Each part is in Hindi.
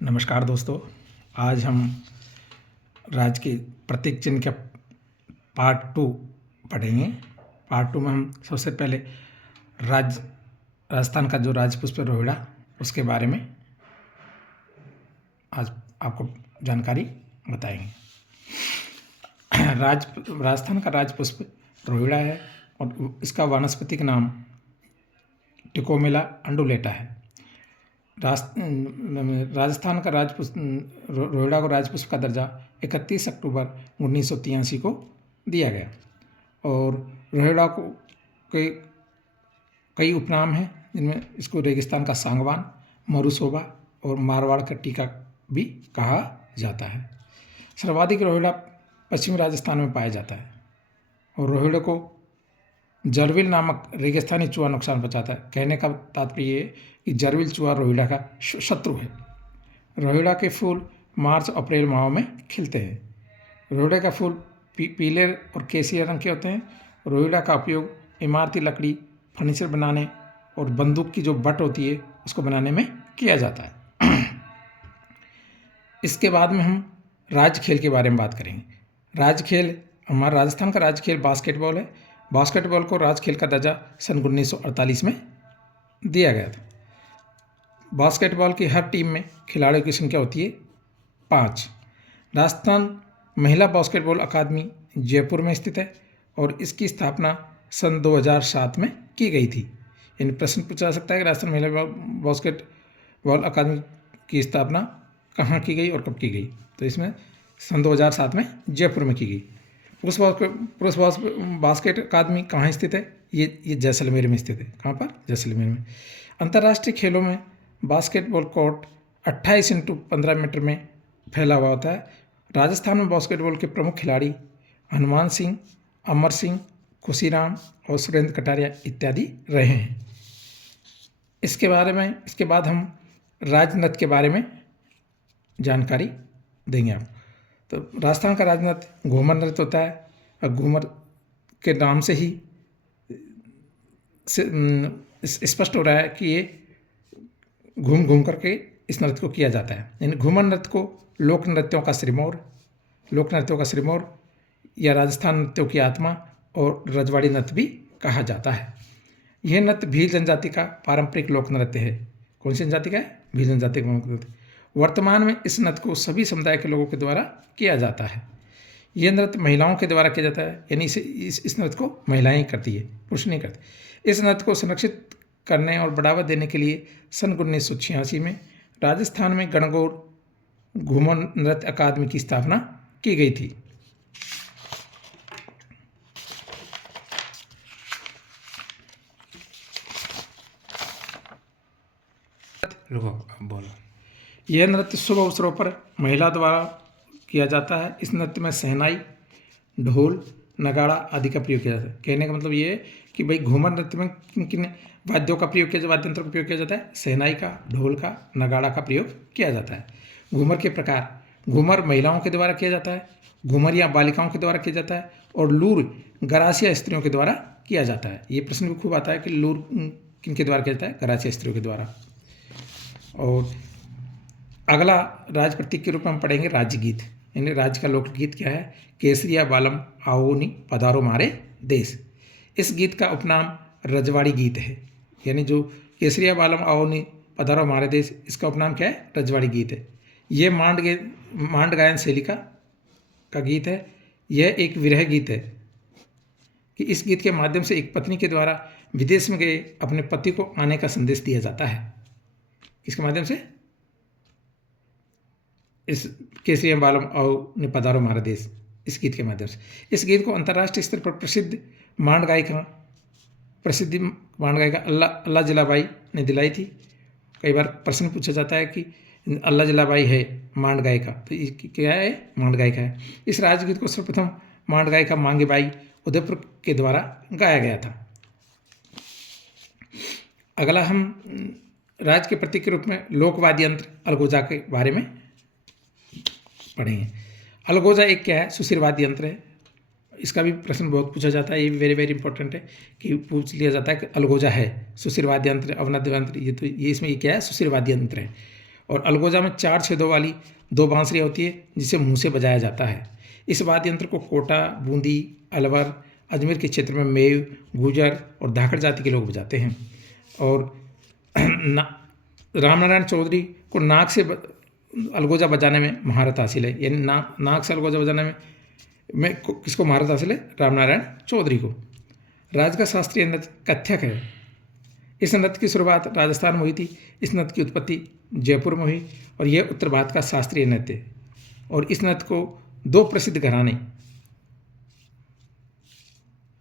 नमस्कार दोस्तों। आज हम राज्य के प्रतीक चिन्ह का पार्ट 2 पढ़ेंगे। पार्ट 2 में हम सबसे पहले राजस्थान का जो राज्य पुष्प है रोहिड़ा, उसके बारे में आज आपको जानकारी बताएंगे। राजस्थान का राज्य पुष्प रोहिड़ा है और इसका वानस्पतिक नाम टिकोमेला अंडुलेटा है। राजस्थान का रोहिड़ा को राजपुष्प का दर्जा 31 अक्टूबर 1983 को दिया गया और रोहिड़ा को कई उपनाम हैं, जिनमें इसको रेगिस्तान का सांगवान, मरुशोभा और मारवाड़ का टीका भी कहा जाता है। सर्वाधिक रोहिड़ा पश्चिमी राजस्थान में पाया जाता है और रोहिड़े को जरविल नामक रेगिस्तानी चूहा नुकसान पहुंचाता है। कहने का तात्पर्य ये कि जरविल चूहा रोहिड़ा का शत्रु है। रोहिड़ा के फूल मार्च अप्रैल माह में खिलते हैं। रोहिड़ा का फूल पीले और केसरिया रंग के होते हैं। रोहिड़ा का उपयोग इमारती लकड़ी, फर्नीचर बनाने और बंदूक की जो बट होती है उसको बनाने में किया जाता है। इसके बाद में हम राज्य खेल के बारे में बात करेंगे। राज्य खेल, हमारा राजस्थान का राज्य खेल बास्केटबॉल है। बास्केटबॉल को राज्य खेल का दर्जा सन 1948 में दिया गया था। बास्केटबॉल की हर टीम में खिलाड़ियों की संख्या होती है 5। राजस्थान महिला बास्केटबॉल अकादमी जयपुर में स्थित है और इसकी स्थापना सन 2007 में की गई थी। यानी प्रश्न पूछा जा सकता है कि राजस्थान महिला बास्केटबॉल अकादमी की स्थापना कहाँ की गई और कब की गई, तो इसमें सन 2007 में जयपुर में की गई। पुरुष बास्केट अकादमी कहाँ स्थित है? ये जैसलमेर में स्थित है। कहाँ पर? जैसलमेर में। अंतर्राष्ट्रीय खेलों में बास्केटबॉल कोर्ट 28 × 15 मीटर में फैला हुआ होता है। राजस्थान में बास्केटबॉल के प्रमुख खिलाड़ी हनुमान सिंह, अमर सिंह, खुशीराम और सुरेंद्र कटारिया इत्यादि रहे हैं। इसके बाद हम राजनृत्य के बारे में जानकारी देंगे आप। तो राजस्थान का राजनृत्य घूमर नृत्य होता है और घूमर के नाम से ही स्पष्ट हो रहा है कि ये घूम घूम करके इस नृत्य को किया जाता है। यानी घूमर नृत्य को लोक नृत्यों का सिरमौर या राजस्थान नृत्यों की आत्मा और रजवाड़ी नृत्य भी कहा जाता है। यह नृत्य भील जनजाति का पारंपरिक लोक नृत्य है। कौन सी जनजाति का है? भील जनजाति का लोक नृत्य। वर्तमान में इस नृत्य को सभी समुदाय के लोगों के द्वारा किया जाता है। यह नृत्य महिलाओं के द्वारा किया जाता है, यानी इस नृत्य को महिलाएं करती है, पुरुष नहीं करते। इस नृत्य को संरक्षित करने और बढ़ावा देने के लिए सन 1986 में राजस्थान में गणगौर घूमर नृत्य अकादमी की स्थापना की गई थी। यह नृत्य शुभ अवसरों पर महिला द्वारा किया जाता है। इस नृत्य में शहनाई, ढोल, नगाड़ा आदि का प्रयोग किया जाता है। कहने का मतलब ये है कि भाई घूमर नृत्य में किन किन वाद्यों का प्रयोग किया, वाद्य यंत्रों का प्रयोग किया जाता है? शहनाई का, ढोल का, नगाड़ा का प्रयोग किया जाता है। घूमर के प्रकार: घूमर महिलाओं के द्वारा किया जाता है, घूमर या बालिकाओं के द्वारा किया जाता है और लूर गरासिया स्त्रियों के द्वारा किया जाता है। ये प्रश्न भी खूब आता है कि लूर किन के द्वारा किया जाता है? गरासिया स्त्रियों के द्वारा। और अगला राज्य प्रतीक के रूप में हम पढ़ेंगे राज्य गीत। यानी राज्य का लोकगीत क्या है? केसरिया बालम आओनी पधारो मारे देश। इस गीत का उपनाम रजवाड़ी गीत है। यानी जो केसरिया बालम आओनी पधारो मारे देश, इसका उपनाम क्या है? रजवाड़ी गीत है। ये मांड गायन शैली का गीत है। यह एक विरह गीत है कि इस गीत के माध्यम से एक पत्नी के द्वारा विदेश में गए अपने पति को आने का संदेश दिया जाता है। इसके माध्यम से, इस केसरिया बालम आओ ने पधारो मारा देश, इस गीत के माध्यम से। इस गीत को अंतर्राष्ट्रीय स्तर पर प्रसिद्ध मांड गायिका अल्लाह जलाबाई ने दिलाई थी। कई बार प्रश्न पूछा जाता है कि अल्लाह जलाबाई है मांड गायिका, तो क्या है? मांड गायिका है। इस राजगीत को सर्वप्रथम मांड गायिका मांगीबाई उदयपुर के द्वारा गाया गया था। अगला हम राज्य के प्रतीक के रूप में लोकवाद्य यंत्र अलगोजा के बारे में पढ़ेंगे। अलगोजा एक क्या है? सुशिर वाद्य यंत्र है। इसका भी प्रश्न बहुत पूछा जाता है। ये भी वेरी वेरी इंपॉर्टेंट है कि पूछ लिया जाता है कि अलगोजा है सुशिर वाद्य यंत्र, अवनद्य यंत्र, ये इसमें ये क्या है? सुशिर वाद्य यंत्र है। और अलगोजा में 4 छेदों वाली 2 बांसुरी होती है जिसे मुंह से बजाया जाता है। इस वाद्य यंत्र को कोटा, बूंदी, अलवर, अजमेर के क्षेत्र में मेव, गुर्जर और धाकड़ जाति के लोग बजाते हैं। और रामनारायण चौधरी को नाक से अलगोजा बजाने में महारत हासिल है, यानी नाक से अलगोजा बजाने में किसको महारत हासिल है? रामनारायण चौधरी को। राज्य का शास्त्रीय नृत्य कथक है। इस नृत्य की शुरुआत राजस्थान में हुई थी। इस नृत्य की उत्पत्ति जयपुर में हुई और यह उत्तर भारत का शास्त्रीय नृत्य है। और इस नृत्य को 2 प्रसिद्ध घराने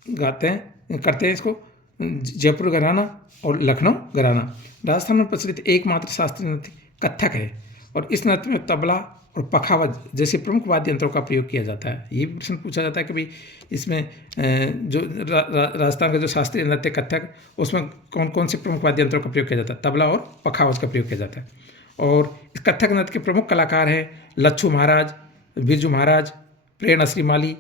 करते हैं इसको, जयपुर घराना और लखनऊ घराना। राजस्थान में प्रचलित एकमात्र शास्त्रीय नृत्य कथक है और इस नृत्य में तबला और पखावज जैसे प्रमुख वाद्य यंत्रों का प्रयोग किया जाता है। ये भी प्रश्न पूछा जाता है कि भाई इसमें जो राजस्थान का जो शास्त्रीय नृत्य कथक, उसमें कौन कौन से प्रमुख वाद्य यंत्रों का प्रयोग किया जाता है? तबला और पखावज का प्रयोग किया जाता है। और इस कथक नृत्य के प्रमुख कलाकार हैं लच्छू महाराज, बिरजू महाराज, प्रेरणा श्रीमाली,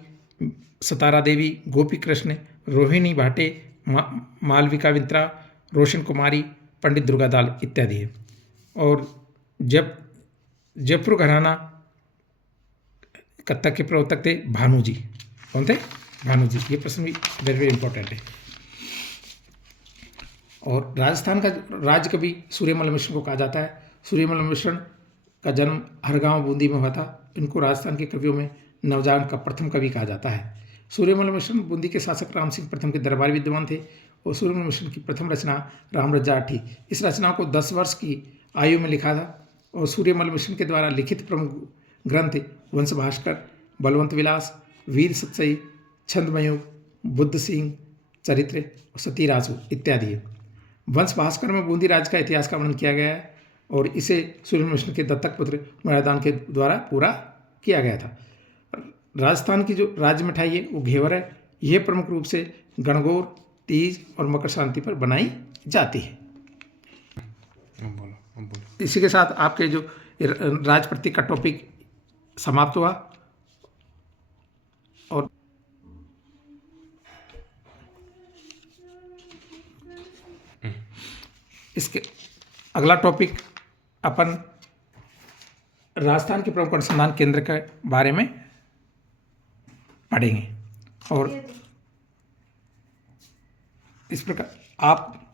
सतारा देवी, गोपी कृष्ण, रोहिणी भाटे, मालविका विंत्रा, रोशन कुमारी, पंडित दुर्गादाल इत्यादि है। और जयपुर घराना कथक के प्रवर्तक थे भानु जी। कौन थे? भानु जी। ये प्रश्न भी वेरी वेरी इंपॉर्टेंट है। और राजस्थान का राज्य कवि सूर्यमल मिश्र को कहा जाता है। सूर्यमल मिश्र का जन्म हरगांव बूंदी में हुआ था। इनको राजस्थान के कवियों में नवजागरण का प्रथम कवि कहा जाता है। सूर्यमल मिश्र बूंदी के शासक राम सिंह प्रथम के दरबारी विद्वान थे और सूर्यमल मिश्र की प्रथम रचना रामरज्जा थी। इस रचना को 10 वर्ष की आयु में लिखा था और सूर्यमल मिश्र के द्वारा लिखित प्रमुख ग्रंथ वंश भास्कर, बलवंत विलास, वीर सतसई, छंदमयोग, बुद्ध सिंह चरित्र और सतीराजू इत्यादि है। वंश भास्कर में बूंदी राज्य का इतिहास का वर्णन किया गया है और इसे सूर्यमल मिश्र के दत्तक पुत्र मयादान के द्वारा पूरा किया गया था। राजस्थान की जो राज्य मिठाई है वो घेवर है। यह प्रमुख रूप से गणगौर, तीज और मकर संक्रांति पर बनाई जाती है। इसी के साथ आपके जो राज्य प्रतीक का टॉपिक समाप्त हुआ। और इसके अगला टॉपिक अपन राजस्थान के प्रमुख अनुसंधान केंद्र के बारे में पढ़ेंगे। और इस प्रकार आप